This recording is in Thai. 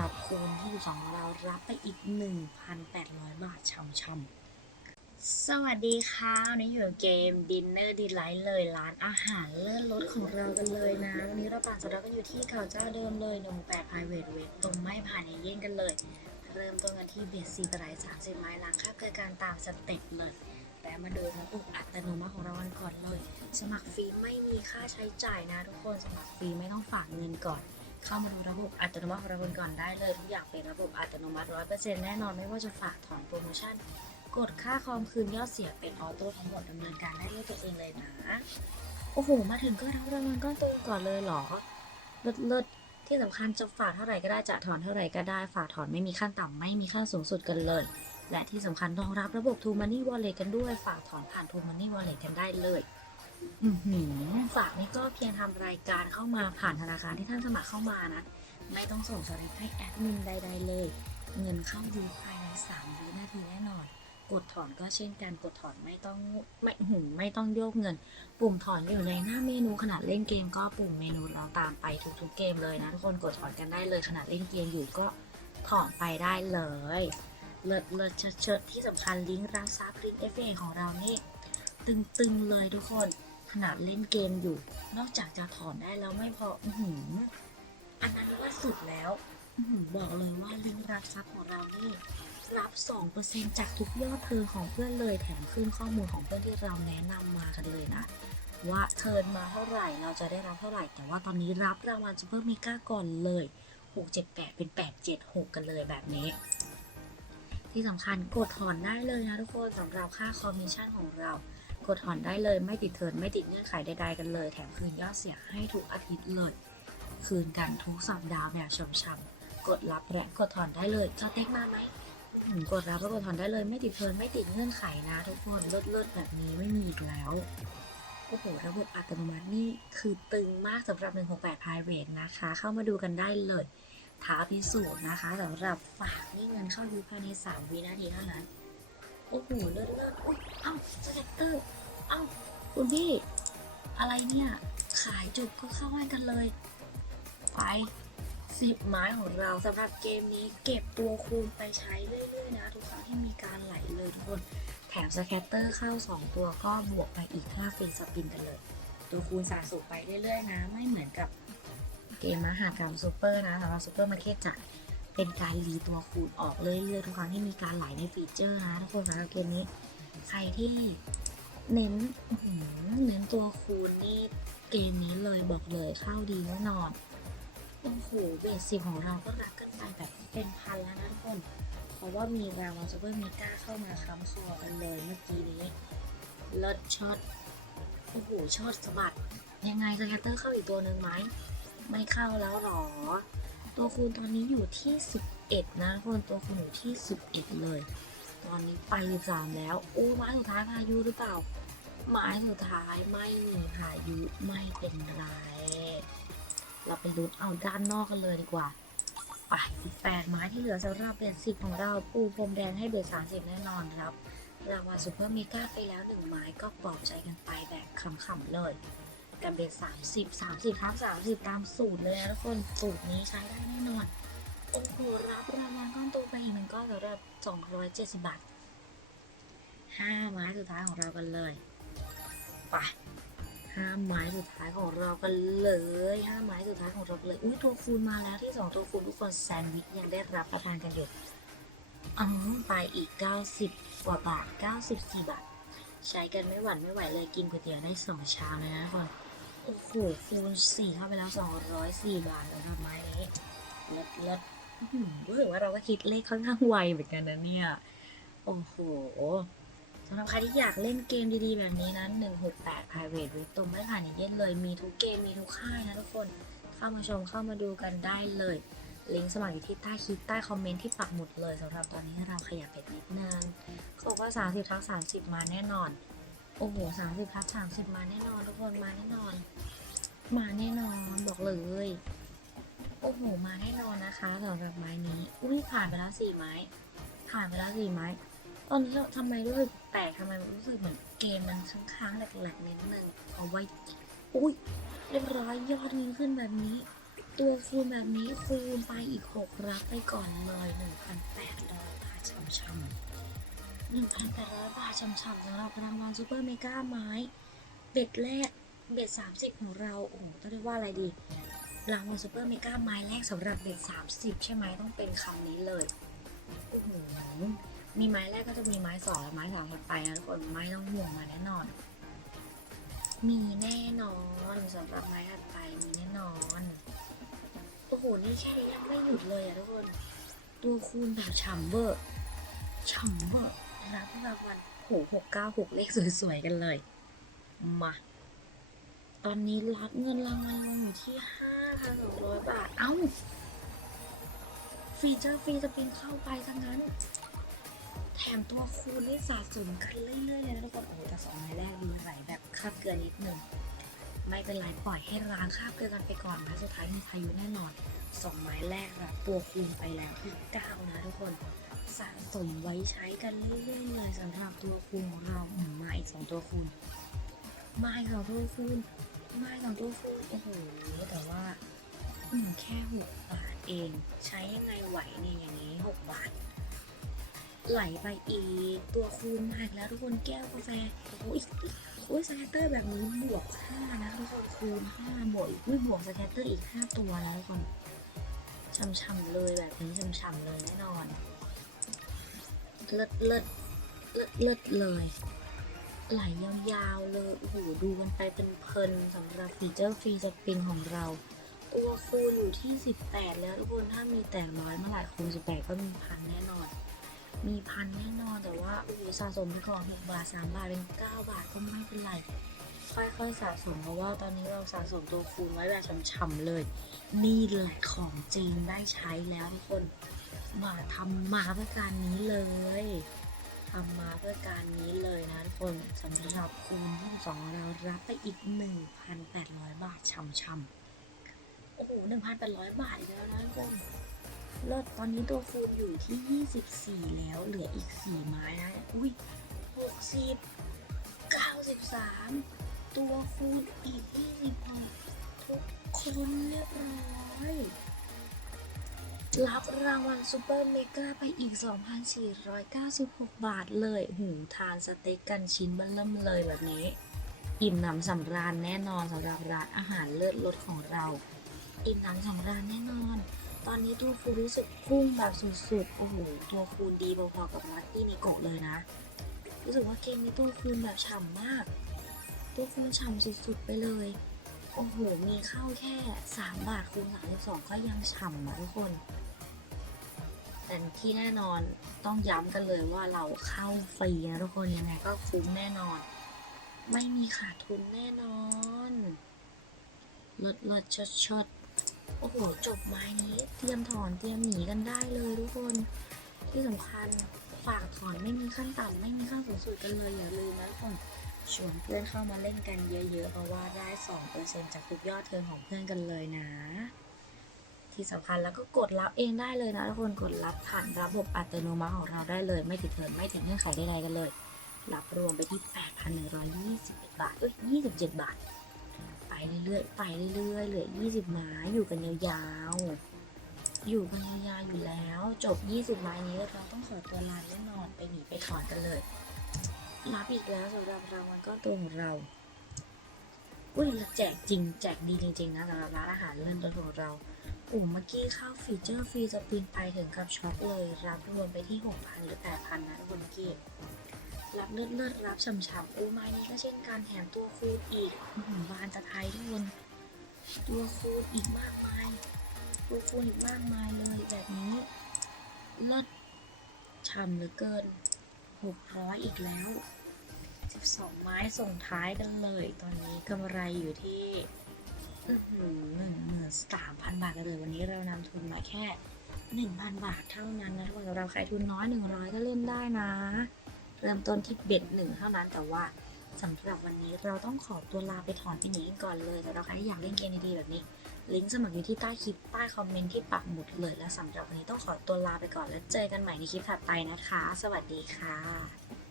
รับคูณที่อยู่สองของเรารับไปอีก 1,800 บาทช่ำๆ สวัสดีค่ะวันนี้อยู่เกม Dinner Delight เลยร้านอาหารเลิศรสของเรากันเลยนะ วันนี้เราปั่นสดกันอยู่ที่เก่าเจ้าเดิมเลย18 Private w a y ตรงไม่ผ่านในเย่นกันเลย เริ่มต้นกันที่เบสซีกระไร30ไม้ล้างค่าเกิดการตามสเต็ปเลยแต่มาดูระบบอัตโนมัติของเรากันก่อนเลย สมัครฟรีไม่มีค่าใช้จ่ายนะทุกคนสมัครฟรีไม่ต้องฝากเงินก่อน เข้ามาดูระบบอัตโนมัติของเรากันก่อนได้เลยทุกอย่างเป็นระบบอัตโนมัติร้อยเปอร์เซ็นต์แน่นอนไม่ว่าจะฝากถอนโปรโมชั่น กดค่าคอมคืนยอดเสียเป็นออโต้ทั้งหมดดำเนินการได้ด้วยตัวเองเลยนะ โอ้โห มาถึงก็รับรางวัลก้อนโตก่อนเลยเหรอ เลิศเลิศที่สำคัญจะฝากเท่าไหร่ก็ได้จะถอนเท่าไหร่ก็ได้ ฝากถอนไม่มีขั้นต่ำไม่มีขั้นสูงสุดกันเลย และที่สำคัญรองรับระบบ True Money Wallet กันด้วย ฝากถอนผ่าน True Money Wallet กันได้เลย ฝากนี่ก็เพียงทำรายการเข้ามาผ่านธนาคารที่ท่านสมัครเข้ามานะ ไม่ต้องส่งสลิปให้แอดมินใดๆเลย เงินเข้าดูภายใน3วินาทีแน่นอน กดถอนก็เช่นกันกดถอนไม่ต้องไม่หืมไม่ต้องโยกเงิน ปุ่มถอนอยู่ในหน้าเมนูขนาดเล่นเกมก็ปุ่มเมนูเราตามไปทุกๆเกมเลยนะทุกคนกดถอนกันได้เลยขนาดเล่นเกมอยู่ก็ถอนไปได้เลยเลิศเลิศเชิดเชิดที่สำคัญลิงก์ร้านซับลิงก์เอฟเอของเรานี่ตึงๆเลยทุกคน ขนาดเล่นเกมอยู่ นอกจากจะถอนได้แล้วไม่พออืออันนั้นว่าสุดแล้วอื้อหือบอกเลยว่าลิงก์รับทรัพย์ของเรานี่รับ 2%จากทุกยอดเทิร์นของเพื่อนเลยแถมขึ้นข้อมูลของเพื่อนที่เราแนะนำมากันเลยนะ ว่าเทิร์นมาเท่าไหร่เราจะได้รับเท่าไหร่ แต่ว่าตอนนี้รับรางวัลซูเปอร์มิก้าก่อนเลย 678 เป็น 876 กันเลยแบบนี้ ที่สำคัญกดถอนได้เลยนะทุกคนสำหรับค่าคอมมิชชั่นของเรา กดถอนได้เลยไม่ติดเทินไม่ติดเงื่อนไขใดๆกันเลย แถมคืนยอดเสียให้ทุกอาทิตย์เลย คืนกันทุกสัปดาห์แบบช่ำๆกดรับและกดถอนได้เลยจะเต็กมาไหมกดรับแล้วกดถอนได้เลยไม่ติดเทินไม่ติดเงื่อนไขนะ ทุกคนเลิศๆแบบนี้ไม่มีอีกแล้วโอ้โหระบบอัตโนมัตินี่คือตึงมากสำหรับ 168 Private นะคะ เข้ามาดูกันได้เลยท้าพิสูจน์นะคะสำหรับฝากนี่เงินเข้ายูภายใน 3 วินาทีเท่านั้น โอ้โหเลิศเลิศอุ้ยเอ้าสแกตเตอร์เอ้าคุณพี่ อะไรเนี่ย ขายจบก็เข้าให้กันเลย ไปสิบไม้ของเราสำหรับเกมนี้เก็บตัวคูณไปใช้เรื่อยๆนะ ทุกครั้งที่มีการไหลเลยทุกคนแถมสแคตเตอร์เข้า 2 ตัวก็บวกไปอีก5ฟรีสปินกันเลย ตัวคูณสะสมไปเรื่อยๆนะ ไม่เหมือนกับเกมมหากรรมซูเปอร์นะสำหรับซูเปอร์มาร์เก็ตจะ เป็นการรีตัวคูณออกเรื่อยๆทุกครั้งที่มีการไหลในฟีเจอร์นะทุกคนสำหรับเกมนี้ ใครที่เน้นเน้นตัวคูณนี่เกมนี้เลยบอกเลยเข้าดีแน่นอนโอ้โหเบสสิของเราก็รับกันไปแบบเป็นพันแล้วนะทุกคน เพราะว่ามีราวัลซูเปอร์มีก้าเข้ามาค้ำคอกันเลยเมื่อกี้นี้ลิศช็อตโอ้โหช็อตสะบัด ยังไงสแกตเตอร์เข้าอีกตัวหนึ่งไหม ไม่เข้าแล้วหรอ ตัวคูณตอนนี้อยู่ที่11นะทุกคนตัวคูณอยู่ที่11เลย ตอนนี้ไปสามแล้ว โอ้ไม้สุดท้ายพายุหรือเปล่าไม้สุดท้ายไม่มีพายุไม่เป็นไร เราไปลุ้นเอาด้านนอกกันเลยดีกว่าไปอีกแปดไม้ที่เหลือสำหรับเบสสิบของเราปูพรมแดงให้เบสสามสิบแน่นอนครับรางวัลซูเปอร์มีก้าไปแล้วหนึ่งไม้ก็ปลอบใจกันไปแบบขำๆเลย กับเบสสามสิบสามสิบครับสามสิบตามสูตรเลยนะทุกคนสูตรนี้ใช้ได้แน่นอน โอ้โห รับรางวัลก้อนโตไปอีกหนึ่งก้อนสำหรับสองร้อยเจ็ดสิบบาทห้าไม้สุดท้ายของเรากันเลยไปห้าไม้สุดท้ายของเรากันเลยห้าไม้สุดท้ายของเรากันเลยอุ้ยตัวคูณมาแล้วที่สองตัวคูณทุกคนแซนด์วิชยังได้รับประทานกันอยู่อืมไปอีก 90 กว่าบาท 94 บาท ใช้กันไม่หวั่นไม่ไหวเลยกินก๋วยเตี๋ยวได้สองชามเลยนะทุกคน โอ้โหคูณสี่เข้าไปแล้ว204บาทเลยนะไม้นี้เลิศเลิศรู้สึกว่าเราก็คิดเลขค่อนข้างไวเหมือนกันนะเนี่ย โอ้โหสำหรับใครที่อยากเล่นเกมดีๆ แบบนี้นะ168 Private วิตรงไม่ผ่านอย่างเย็นเลย มีทุกเกม มีทุกค่ายนะทุกคน เข้ามาชม เข้ามาดูกันได้เลย ลิงก์สมัครอยู่ที่ใต้คลิปใต้คอมเมนต์ที่ปักหมุดเลยสำหรับตอนนี้เราขยับเป็ดนิดนึงเขาบอกว่า 30ทัก30 มาแน่นอน โอ้โห30ทัก30มสิบมาแน่นอนทุกคนมาแน่นอน มาแน่นอนบอกเลย โอ้โหมาแน่นอนนะคะสำหรับไม้นี้ อุ้ยผ่านไปแล้วสี่ไม้ ผ่านไปแล้วสี่ไม้ตอนนี้เราทำไมรู้สึกแปลกทำไมรู้สึกเหมือนเกมมันค้างๆแหลกๆนิดนึงเอาไว้ อุ้ยเรียบร้อยยอดเงินขึ้นแบบนี้ ตัวคูณแบบนี้คูณไปอีก6รับไปก่อนเลย1,800บาทช่ำๆ 1,800 บาทช่ำๆสำหรับรางวัลซูเปอร์เมกาไม้ เบ็ดแรก เบ็ด 30 ของเรา โอ้โหต้องเรียกว่าอะไรดี รางวัลซูเปอร์เมกาไม้แรกสำหรับเบ็ด 30 ใช่ไหมต้องเป็นคำนี้เลย โอ้โห มีไม้แรกก็จะมีไม้สองและไม้สามถัดไปนะทุกคนไม้ต้องห่วงมาแน่นอน มีแน่นอนสำหรับไม้ถัดไปมีแน่นอน โอ้โห นี่แค่นี้ยังไม่หยุดเลยอะทุกคน ตัวคูณแบบฉ่ำเวอร์ฉ่ำเวอร์ รับรางวัลโหหกเก้าหกเลขสวยๆกันเลย มา ตอนนี้รับเงินรางวัลอยู่ที่ห้าพันสองร้อยบาท เอ้า ฟีเจอร์ฟรีจะเป็นเข้าไปทั้งนั้น แถมตัวคูณได้สะสมกันเรื่อยๆเลยนะทุกคนโอ้โหแต่สองไม้แรกดูไหลแบบคาบเกลือนิดหนึ่งไม่เป็นไรปล่อยให้ร้างคาบเกลือกันไปก่อนนะสุดท้ายมีพายุแน่นอนสองไม้แรกรับตัวคูณไปแล้วที่เก้านะทุกคน สะสมไว้ใช้กันเรื่อยๆเลยสำหรับตัวคูณของเราอืมมาอีกสองตัวคูณมาอีกสองตัวคูณมาอีกสองตัวคูณโอ้โหแต่ว่าแค่หกบาทเอง ใช้ยังไงไหวเนี่ยอย่างนี้หกบาท ไหลไปอีกตัวคูณมาอีกแล้วทุกคนแก้วกาแฟโอ้โหอีกโอ้ยสแกตเตอร์แบบนี้บวกห้านะทุกคนคูณห้าบวกอีกบวกสแกตเตอร์อีกห้าตัวแล้วทุกคนช่ำๆเลยแบบนี้ช่ำๆเลยแน่นอน เลิศเลิศเลิศเลิศเลยไหลยาวๆเลยโอ้โหดูกันไปเป็นเพลินสำหรับฟีเจอร์ฟรีสปินของเรา ตัวคูณอยู่ที่ 18 แล้วทุกคนถ้ามีแต่ร้อยเมื่อไหร่คูณ 18 ก็มีพันแน่นอน มีพันแน่นอนแต่ว่าโอ้โหสะสมไปก่อน6บาท 3 บาท เป็น 9 บาทก็ไม่เป็นไรค่อยๆสะสมเพราะว่าตอนนี้เราสะสมตัวคูณไว้แบบฉ่ำๆเลย นี่แหละของจริงได้ใช้แล้วทุกคน มาทำมาเพื่อการนี้เลยทำมาเพื่อการนี้เลยนะทุกคนสำหรับคูณที่สองเรารับไปอีก 1,800 บาทช่ำๆโอ้โห 1,800 บาทอีกแล้วนะทุกคนเลิศตอนนี้ตัวคูณอยู่ที่ 24 แล้วเหลืออีก 4 ไม้นะ อุ้ย60 93 ตัวคูณอีก26ทุกคนเรียบร้อย รับรางวัลซูเปอร์เมกาไปอีก 2,496 บาทเลย หูทานสเต็กกันชิ้นบันเริ่มเลยแบบนี้ อิ่มหนำสำราญแน่นอนสำหรับร้านอาหารเลิศรสของเรา อิ่มหนำสำราญแน่นอน ตอนนี้ตัวคูรู้สึกพุ่งแบบสุดๆ โอ้โห ตัวคูณดีพอๆกับลัคกี้นิโกะเลยนะ รู้สึกว่าเกมนี้ตัวคูณแบบฉ่ำมาก ตัวคูณฉ่ำสุดๆไปเลยโอ้โห มีเข้าแค่ 3 บาทคูณ32ก็ยังฉ่ำนะทุกคน แต่ที่แน่นอนต้องย้ำกันเลยว่าเราเข้าฟรีนะทุกคนยังไงก็คุ้มแน่นอน ไม่มีขาดทุนแน่นอนลดลดชดชดโอ้โห จบไม้นี้เตรียมถอนเตรียมหนีกันได้เลยทุกคน ที่สำคัญฝากถอนไม่มีขั้นต่ำไม่มีขั้นสูงสุดกันเลยอย่าลืมนะทุกคนชวนเพื่อนเข้ามาเล่นกันเยอะๆ เพราะว่าได้ 2%จากทุกยอดเทิร์นของเพื่อนกันเลยนะ ที่สำคัญแล้วก็กดรับเองได้เลยนะทุกคนกดรับผ่านระบบอัตโนมัติของเราได้เลย ไม่ติดเทินไม่ถึงเงื่อนไขใดๆกันเลย รับรวมไปที่ 8,121 บาทเอ้ย27 บาท ไปเรื่อยๆไปเรื่อยๆเหลือ 20 ไม้อยู่กันยาวๆอยู่กันยาวๆอยู่แล้ว จบ 20 ไม้นี้เราต้องขอตัวลาแน่นอนไปหนีไปถอนกันเลยรับอีกแล้วสำหรับรางวัลก้อนตัวของเราอุ้ยเราแจกจริงแจกดีจริงๆนะสำหรับร้านอาหารเลิศรสของเรา โอ้เมื่อกี้เข้าฟีเจอร์ฟรีสปินไปถึงกับช็อปเลย รับรวมไปที่ 6,000 หรือ 8,000 นะทุกคนเมื่อกี้รับเลือดเลือดรับฉ่ำๆโอ้ไม้นี้ก็เช่นกันแถมตัวคูณอีกอื้อหือบานตะไทยทุกคนตัวคูณอีกมากมายตัวคูณอีกมากมายเลยแบบนี้เลิศฉ่ำเหลือเกิน 600 อีกแล้ว 12 ไม้ส่งท้ายกันเลย ตอนนี้กำไรอยู่ที่ หนึ่งหมื่นสามพันบาทกันเลยวันนี้เรานำทุนมาแค่หนึ่งพันบาทเท่านั้นนะทุกคนสำหรับใครทุนน้อยหนึ่งร้อยก็เล่นได้นะ เริ่มต้นที่เบ็ดหนึ่งเท่านั้นแต่ว่าสำหรับวันนี้เราต้องขอตัวลาไปถอนไปหนีกันก่อนเลยแต่เราใครที่อยากเล่นเกมดีๆแบบนี้ ลิงก์สมัครอยู่ที่ใต้คลิปใต้คอมเมนต์ที่ปักหมุดเลยและสำหรับวันนี้ต้องขอตัวลาไปก่อนแล้วเจอกันใหม่ในคลิปถัดไปนะคะ สวัสดีค่ะ